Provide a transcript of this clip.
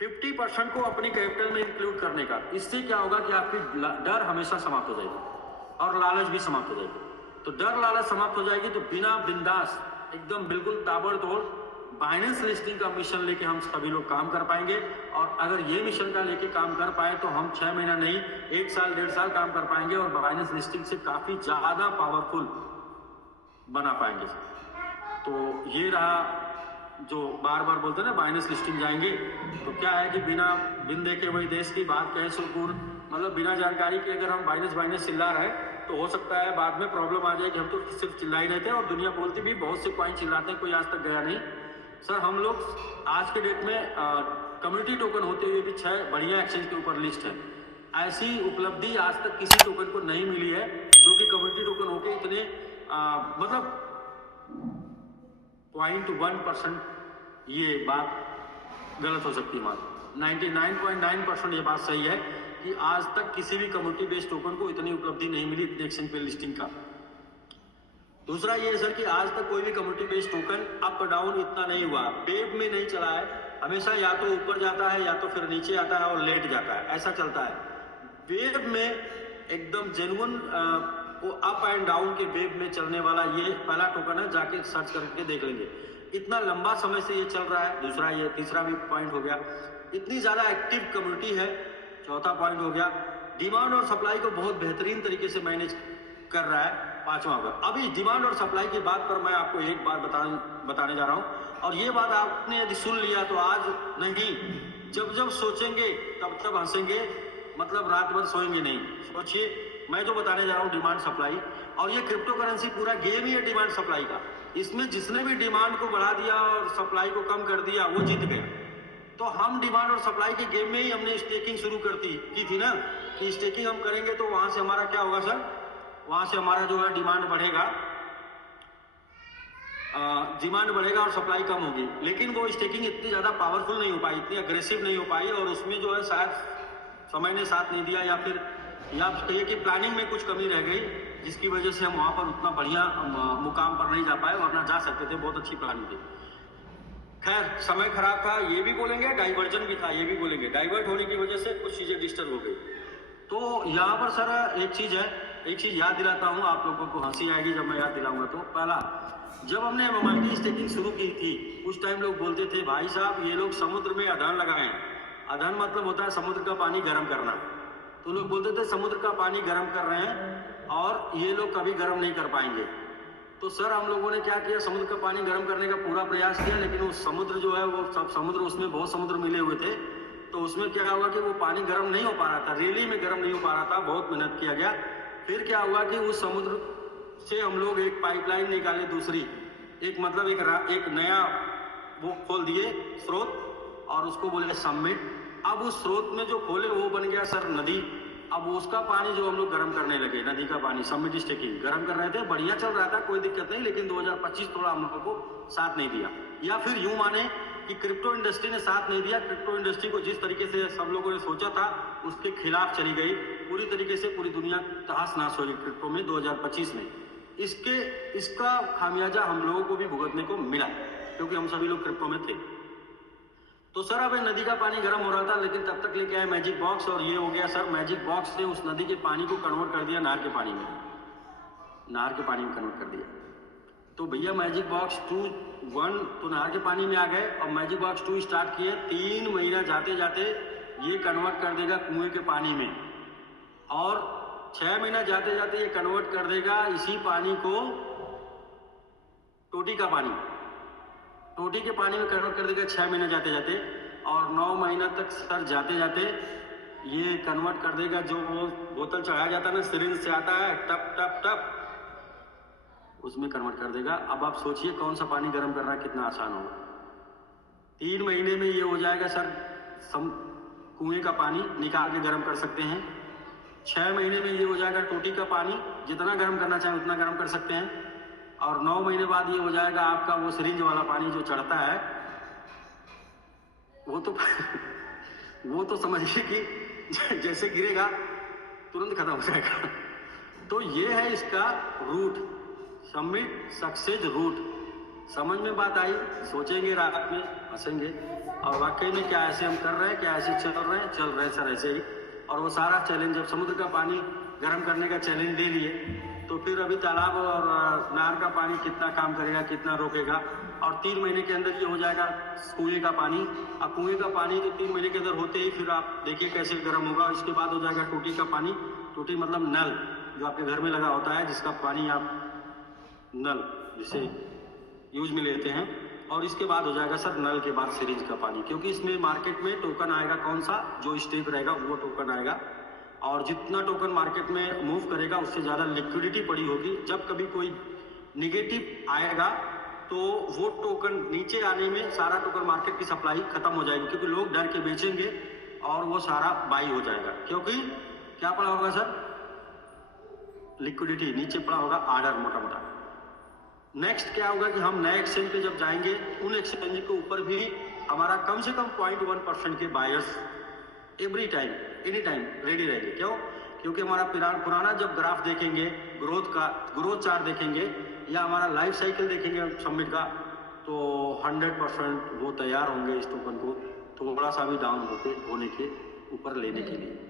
50% को अपनी कैपिटल में इंक्लूड करने का। इससे क्या होगा कि आपकी डर हमेशा समाप्त हो जाएगी और लालच भी समाप्त हो जाएगी। तो डर लालच समाप्त हो जाएगी तो बिना बिंदास एकदम बिल्कुल ताबड़तोड़ बाइनेंस लिस्टिंग का मिशन लेके हम सभी लोग काम कर पाएंगे। और अगर ये मिशन का लेके काम कर पाए तो हम 6 महीना नहीं 1 साल 1.5 साल काम कर पाएंगे और बाइनेंस लिस्टिंग से काफी ज्यादा पावरफुल बना पाएंगे। तो ये रहा जो बार बार बोलते हैं ना बाइनेंस लिस्टिंग जाएंगे, तो क्या है कि बिन देखे वही देश की बात कहे सुरपुर, मतलब बिना जानकारी के अगर हम बाइनेंस चिल्ला रहे तो हो सकता है बाद में प्रॉब्लम आ जाए कि हम तो सिर्फ चिल्ला ही रहते हैं और दुनिया बोलती भी बहुत से कॉइन चिल्लाते हैं, कोई आज तक गया नहीं। सर हम लोग आज के डेट में कम्युनिटी टोकन होते हुए भी 6 बढ़िया एक्सचेंज के ऊपर लिस्ट है। ऐसी उपलब्धि आज तक किसी टोकन को नहीं मिली है जो कि कम्युनिटी टोकन होके इतने मतलब 0.1% ये बात गलत हो सकती है, मात्र 99.9% ये बात सही है कि आज तक किसी भी कम्युनिटी बेस्ड टोकन को इतनी उपलब्धि नहीं मिली इतने एक्सचेंज पे लिस्टिंग का। दूसरा ये है सर कि आज तक कोई भी community based token up down इतना नहीं हुआ, वेव में नहीं चला है, हमेशा या तो ऊपर जाता है या तो फिर नीचे आता है और लेट जाता है, ऐसा चलता है। वेव में एकदम जेन्युइन वो अप एंड डाउन के वेव में चलने वाला ये पहला टोकन है, जाके सर्च करके देख लेंगे। इतना लंबा समय से ये चल रहा है, दूसरा ये, तीसरा भी पॉइंट हो गया। इतनी ज्यादा एक्टिव कम्युनिटी है, चौथा पॉइंट हो गया। डिमांड और सप्लाई को बहुत बेहतरीन तरीके से मैनेज कर रहा है, पांचवा होगा। अभी डिमांड और सप्लाई की बात पर मैं आपको एक बात बताने जा रहा हूं, और ये बात आपने यदि सुन लिया तो आज नहीं, जब जब सोचेंगे तब तब हंसेंगे, मतलब रात भर सोएंगे नहीं। सोचिए मैं जो बताने जा रहा हूँ डिमांड सप्लाई, और ये क्रिप्टो करेंसी पूरा गेम ही है डिमांड सप्लाई का। इसमें जिसने भी डिमांड को बढ़ा दिया और सप्लाई को कम कर दिया वो जीत गया। तो हम डिमांड और सप्लाई के गेम में ही हमने स्टेकिंग शुरू की थी ना, कि स्टेकिंग हम करेंगे तो वहां से हमारा क्या होगा सर, वहां से हमारा जो है डिमांड बढ़ेगा और सप्लाई कम होगी। लेकिन वो स्टेकिंग इतनी ज्यादा पावरफुल नहीं हो पाई, इतनी अग्रेसिव नहीं हो पाई, और उसमें जो है शायद समय ने साथ नहीं दिया, या फिर या कहिए कि प्लानिंग में कुछ कमी रह गई, जिसकी वजह से हम वहां पर उतना बढ़िया मुकाम पर नहीं जा पाए, वरना जा सकते थे, बहुत अच्छी प्लानिंग थी। खैर समय खराब था ये भी बोलेंगे, डाइवर्जन भी था ये भी बोलेंगे, डाइवर्ट होने की वजह से कुछ चीजें डिस्टर्ब हो गई। तो यहाँ पर सर एक चीज याद दिलाता हूँ, आप लोगों को हंसी आएगी जब मैं याद दिलाऊंगा। तो पहला, जब हमने MMIT स्टेकिंग शुरू की थी उस टाइम लोग बोलते थे भाई साहब ये लोग समुद्र में अधन लगाए हैं। अधन मतलब होता है समुद्र का पानी गर्म करना। तो लोग बोलते थे समुद्र का पानी गर्म कर रहे हैं और ये लोग कभी गर्म नहीं कर पाएंगे। तो सर हम लोगों ने क्या किया, समुद्र का पानी गर्म करने का पूरा प्रयास किया, लेकिन वो समुद्र जो है वो सब समुद्र, उसमें बहुत समुद्र मिले हुए थे, तो उसमें क्या हुआ कि वो पानी गर्म नहीं हो पा रहा था, रेली में गर्म नहीं हो पा रहा था, बहुत मेहनत किया गया। फिर क्या हुआ कि उस समुद्र से हम लोग एक पाइपलाइन निकाले, दूसरी एक मतलब एक नया वो खोल दिए स्रोत, और उसको बोले समिट। अब उस स्रोत में जो खोले वो बन गया सर नदी। अब उसका पानी जो हम लोग गर्म करने लगे, नदी का पानी, समिट स्टेकिंग गर्म कर रहे थे, बढ़िया चल रहा था, कोई दिक्कत नहीं। लेकिन 2025 थोड़ा हम लोगों को साथ नहीं दिया, या फिर यूं माने कि क्रिप्टो इंडस्ट्री ने साथ नहीं दिया। क्रिप्टो इंडस्ट्री को जिस तरीके से सब लोगों ने सोचा था उसके खिलाफ चली गई, पूरी तरीके से पूरी दुनिया तहस नहस हो गई क्रिप्टो में 2025 में। इसका खामियाजा हम लोगों को भी भुगतने को मिला, क्योंकि हम सभी लोग क्रिप्टो में थे। तो सर अब नदी का पानी गर्म हो रहा था, लेकिन तब तक लेके आए मैजिक बॉक्स, और ये हो गया सर मैजिक बॉक्स ने उस नदी के पानी को कन्वर्ट कर दिया नहर के पानी में, कन्वर्ट कर दिया। तो भैया मैजिक बॉक्स 2.1 तो नहर के पानी में आ गए, और मैजिक बॉक्स 2 स्टार्ट किए, 3 महीना जाते जाते ये कन्वर्ट कर देगा कुएं के पानी में, और 6 महीना जाते जाते ये कन्वर्ट कर देगा इसी पानी को टोटी के पानी में कन्वर्ट कर देगा 6 महीने जाते जाते, और 9 महीना तक सर जाते जाते ये कन्वर्ट कर देगा, जो वो बोतल चढ़ाया जाता है ना, सिरिंज से आता है टप टप टप, उसमें कन्वर्ट कर देगा। अब आप सोचिए कौन सा पानी गर्म करना कितना आसान होगा। 3 महीने में ये हो जाएगा सर, कुएं का पानी निकाल के गर्म कर सकते हैं। 6 महीने में ये हो जाएगा टोटी का पानी, जितना गर्म करना चाहें उतना गर्म कर सकते हैं। और 9 महीने बाद ये हो जाएगा आपका वो सिरिंज वाला पानी जो चढ़ता है, वो तो समझिए कि जैसे गिरेगा तुरंत खत्म हो जाएगा। तो ये है इसका रूट, समिट सक्सेस रूट। समझ में बात आई, सोचेंगे रात में, हंसेंगे और वाकई में क्या ऐसे हम कर रहे हैं, क्या ऐसे चल रहे हैं सर ऐसे ही। और वो सारा चैलेंज, जब समुद्र का पानी गर्म करने का चैलेंज ले लिए तो फिर अभी तालाब और नहर का पानी कितना काम करेगा, कितना रोकेगा। और 3 महीने के अंदर ये हो जाएगा कुएं का पानी। अब कुएं का पानी तो 3 महीने के अंदर होते ही फिर आप देखिए कैसे गर्म होगा। इसके बाद हो जाएगा टूटी का पानी। टूटी मतलब नल, जो आपके घर में लगा होता है, जिसका पानी आप नल जिसे यूज में लेते हैं। और इसके बाद हो जाएगा सर नल के बाद सीरीज का पानी, क्योंकि इसमें मार्केट में टोकन आएगा, कौन सा जो स्टेप रहेगा वो टोकन आएगा। और जितना टोकन मार्केट में मूव करेगा उससे ज़्यादा लिक्विडिटी पड़ी होगी। जब कभी कोई निगेटिव आएगा तो वो टोकन नीचे आने में सारा टोकन मार्केट की सप्लाई खत्म हो जाएगी, क्योंकि लोग डर के बेचेंगे और वो सारा बाई हो जाएगा। क्योंकि क्या पड़ा होगा सर, लिक्विडिटी नीचे पड़ा होगा, आर्डर मोटा मोटा। नेक्स्ट क्या होगा कि हम नए एक्सचेंज पे जब जाएंगे, उन एक्सचेंज के ऊपर भी हमारा कम से कम 0.1% के buyers every time any time ready रहेंगे। क्यों? क्योंकि हमारा पुराना जब ग्राफ देखेंगे, ग्रोथ चार्ट देखेंगे या हमारा लाइफ साइकिल देखेंगे समिट का, तो 100% वो तैयार होंगे इस टोकन को थोड़ा सा भी डाउन होने के ऊपर लेने के लिए।